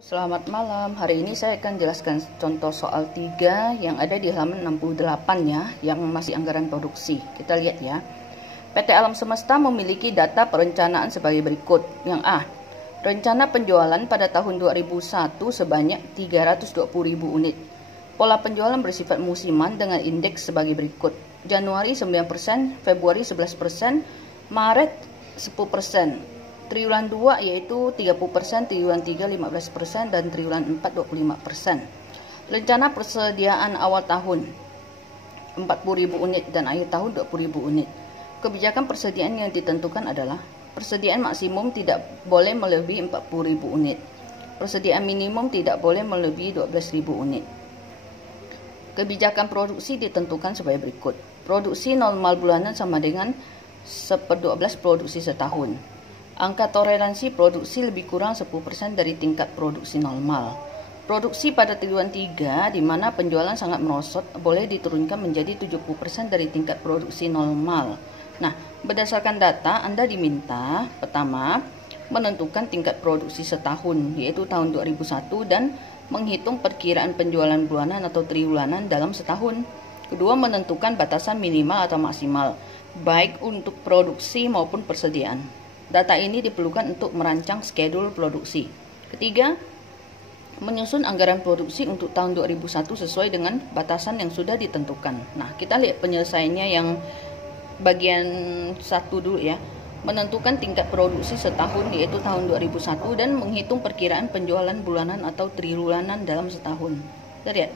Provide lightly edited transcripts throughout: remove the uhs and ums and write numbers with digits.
Selamat malam, hari ini saya akan jelaskan contoh soal 3 yang ada di halaman 68 ya, yang masih anggaran produksi. Kita lihat ya. PT Alam Semesta memiliki data perencanaan sebagai berikut. Yang A, rencana penjualan pada tahun 2001 sebanyak 320.000 unit. Pola penjualan bersifat musiman dengan indeks sebagai berikut. Januari 9%, Februari 11%, Maret 10%. Triwulan 2 yaitu 30%, triwulan 3 15%, dan triwulan 4 25%. Rencana persediaan awal tahun 40.000 unit dan akhir tahun 20.000 unit. Kebijakan persediaan yang ditentukan adalah persediaan maksimum tidak boleh melebihi 40.000 unit. Persediaan minimum tidak boleh melebihi 12.000 unit. Kebijakan produksi ditentukan sebagai berikut. Produksi normal bulanan sama dengan 1/12 produksi setahun. Angka toleransi produksi lebih kurang 10% dari tingkat produksi normal. Produksi pada triwulan 3 di mana penjualan sangat merosot boleh diturunkan menjadi 70% dari tingkat produksi normal. Nah, berdasarkan data Anda diminta pertama menentukan tingkat produksi setahun yaitu tahun 2001 dan menghitung perkiraan penjualan bulanan atau triwulanan dalam setahun. Kedua, menentukan batasan minimal atau maksimal baik untuk produksi maupun persediaan. Data ini diperlukan untuk merancang skedul produksi. Ketiga, menyusun anggaran produksi untuk tahun 2001 sesuai dengan batasan yang sudah ditentukan. Nah, kita lihat penyelesaiannya yang bagian 1 dulu ya. Menentukan tingkat produksi setahun yaitu tahun 2001 dan menghitung perkiraan penjualan bulanan atau triwulanan dalam setahun. Kita lihat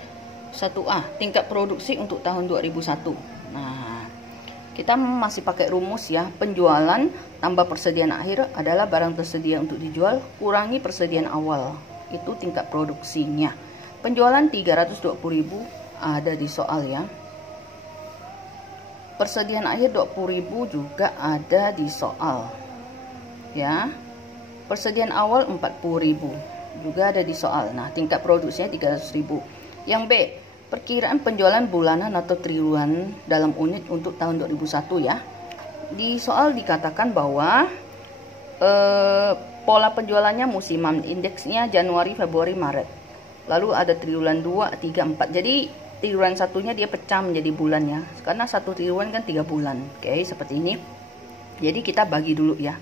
1A, tingkat produksi untuk tahun 2001. Nah, kita masih pakai rumus ya, penjualan tambah persediaan akhir adalah barang tersedia untuk dijual, kurangi persediaan awal. Itu tingkat produksinya. Penjualan 320.000 ada di soal ya. Persediaan akhir 20.000 juga ada di soal. Ya. Persediaan awal 40.000 juga ada di soal. Nah, tingkat produksinya 300.000. Yang B, perkiraan penjualan bulanan atau triwulan dalam unit untuk tahun 2001 ya. Di soal dikatakan bahwa pola penjualannya musiman, indeksnya Januari, Februari, Maret. Lalu ada triwulan 2, 3, 4. Jadi triwulan satunya dia pecah menjadi bulan ya. Karena satu triwulan kan 3 bulan. Oke, seperti ini. Jadi kita bagi dulu ya.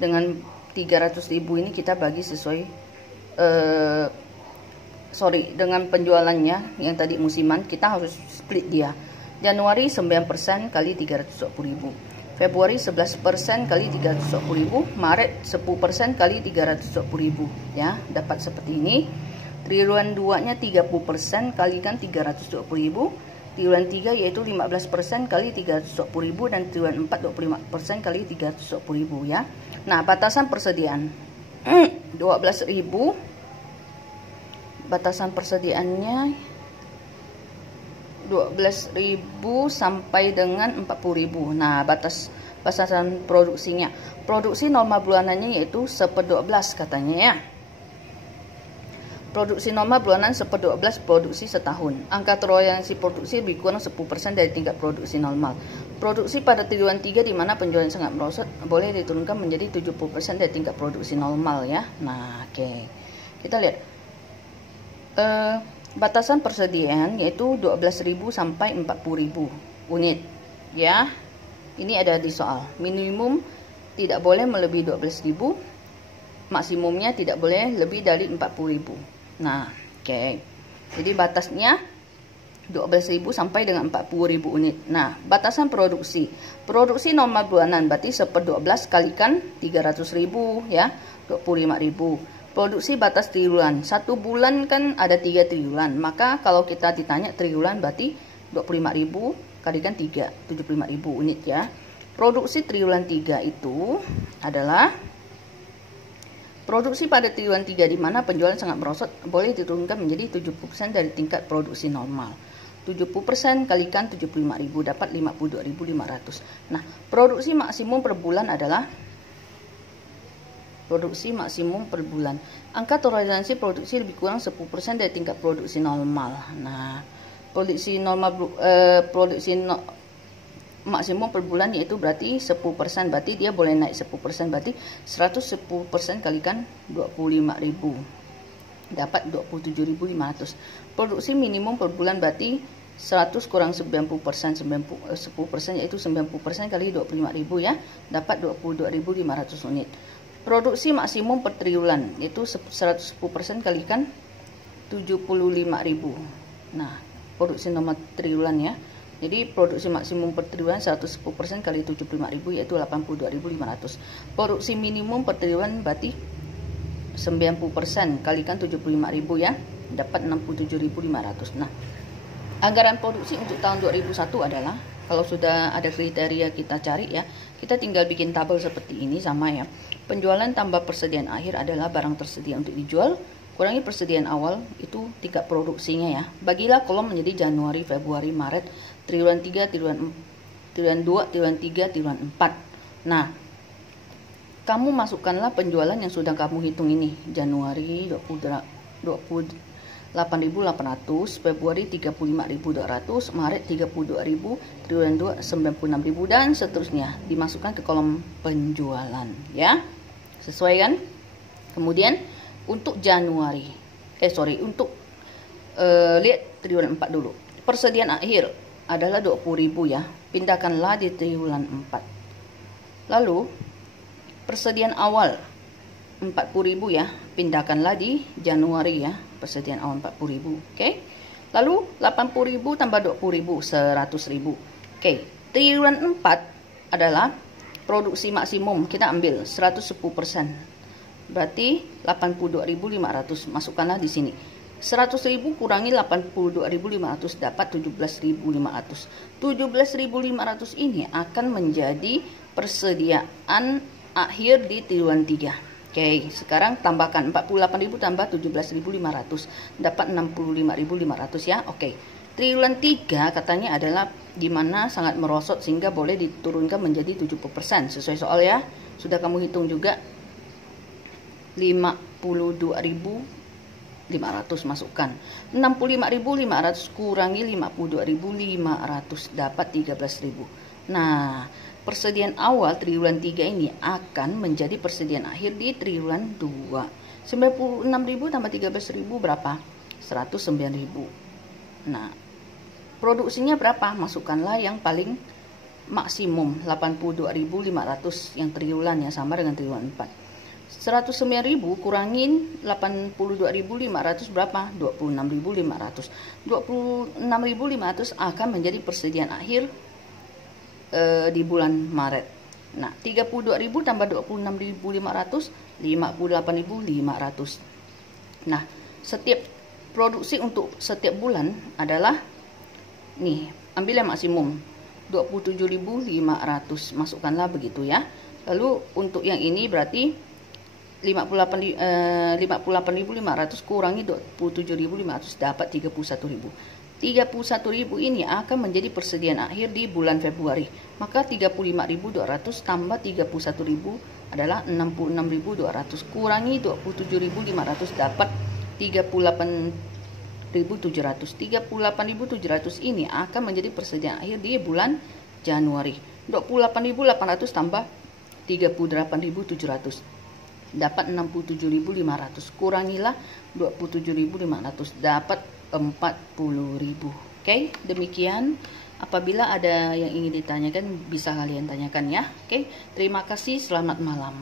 Dengan 300.000 ini kita bagi sesuai dengan penjualannya yang tadi musiman, kita harus split dia. Januari 9% kali 320.000, Februari 11% kali 320.000, Maret 10% kali 320.000 ya, dapat seperti ini. Triwulan 2 nya 30% kalikan 320.000, triwulan 3 yaitu 15% kali 320.000, dan triwulan 4 25% kali 320.000 ya. Nah, batasan persediaan 12.000. Batasan persediaannya 12.000 sampai dengan 40.000. Nah, batasan produksinya. Produksi normal bulanannya yaitu 1/12 katanya ya. Produksi normal bulanan 1/12 produksi setahun. Angka toleransi produksi lebih kurang 10% dari tingkat produksi normal. Produksi pada triwulan 3 di mana penjualan sangat merosot boleh diturunkan menjadi 70% dari tingkat produksi normal ya. Nah, oke. Kita lihat. Batasan persediaan yaitu 12.000 sampai 40.000 unit ya. Ini ada di soal. Minimum tidak boleh melebihi 12.000, maksimumnya tidak boleh lebih dari 40.000. Nah, oke. Jadi batasnya 12.000 sampai dengan 40.000 unit. Nah, batasan produksi. Produksi normal bulanan berarti 1/12 kalikan 300.000 ya, 25.000. Produksi batas triwulan. 1 bulan kan ada 3 triwulan. Maka kalau kita ditanya triwulan berarti 25.000 kalikan 3, 75.000 unit ya. Produksi triwulan 3 itu adalah produksi pada triwulan 3 di mana penjualan sangat merosot boleh diturunkan menjadi 70% dari tingkat produksi normal. 70% kalikan 75.000 dapat 52.500. Nah, produksi maksimum per bulan adalah produksi maksimum per bulan. Angka toleransi produksi lebih kurang 10% dari tingkat produksi normal. Nah, produksi maksimum per bulan yaitu berarti 10%, berarti dia boleh naik 10%, berarti 110% kalikan 25.000. dapat 27.500. Produksi minimum per bulan berarti 100 kurang 90%, 10% yaitu 90% kali 25.000 ya, dapat 22.500 unit. Produksi maksimum per triwulan yaitu 110% kalikan 75.000. Nah, produksi normal triwulan ya. Jadi produksi maksimum per triwulan 110% kali 75.000 yaitu 82.500. Produksi minimum per triwulan berarti 90% kalikan 75.000 ya, dapat 67.500. Nah, anggaran produksi untuk tahun 2001 adalah, kalau sudah ada kriteria kita cari ya, kita tinggal bikin tabel seperti ini sama ya. Penjualan tambah persediaan akhir adalah barang tersedia untuk dijual, kurangi persediaan awal itu tingkat produksinya ya. Bagilah kolom menjadi Januari, Februari, Maret, triwulan 3, triwulan 2, triwulan 3, triwulan 4. Nah, kamu masukkanlah penjualan yang sudah kamu hitung ini. Januari 28.800, Februari 35.200, Maret 32.000, triwulan 2 96.000 dan seterusnya. Dimasukkan ke kolom penjualan ya. Sesuai kan? Kemudian untuk Januari, lihat triwulan 4 dulu. Persediaan akhir adalah 20.000 ya. Pindahkanlah di triwulan 4. Lalu persediaan awal 40.000 ya, pindahkanlah di Januari ya, persediaan awal 40.000. Oke. Lalu 80.000 tambah 20.000, 100.000. Oke. Triwulan 4 adalah produksi maksimum, kita ambil 110%. Berarti 82.500, masukkanlah di sini. 100.000 kurangi 82.500 dapat 17.500. 17.500 ini akan menjadi persediaan akhir di triwulan 3. Oke, sekarang tambahkan 48.000 tambah 17.500 dapat 65.500 ya. Oke. Triwulan 3 katanya adalah dimana sangat merosot sehingga boleh diturunkan menjadi 70%. Sesuai soal ya. Sudah kamu hitung juga. 52.500 masukkan. 65.500 kurangi 52.500 dapat 13.000. Nah, persediaan awal triwulan 3 ini akan menjadi persediaan akhir di triwulan 2. 96.000 tambah 13.000 berapa? 109.000. Nah, produksinya berapa? Masukkanlah yang paling maksimum 82.500 yang triwulan ya, sama dengan triwulan 4. 109.000 kurangin 82.500 berapa? 26.500. 26.500 akan menjadi persediaan akhir di bulan Maret. Nah, 32.000 tambah 26.500, 58.500. Nah, setiap produksi untuk setiap bulan adalah nih, ambil yang maksimum 27.500, masukkanlah begitu ya. Lalu untuk yang ini berarti 58.500 kurangi 27.500 dapat 31.000. 31.000 ini akan menjadi persediaan akhir di bulan Februari. Maka 35.200 tambah 31.000 adalah 66.200 kurangi 27.500 dapat 38.700. 38.700 ini akan menjadi persediaan akhir di bulan Januari. 28.800 tambah 38.700 dapat 67.500. Kurangilah 27.500 dapat 40.000. Oke, demikian. Apabila ada yang ingin ditanyakan bisa kalian tanyakan ya. Oke, terima kasih, selamat malam.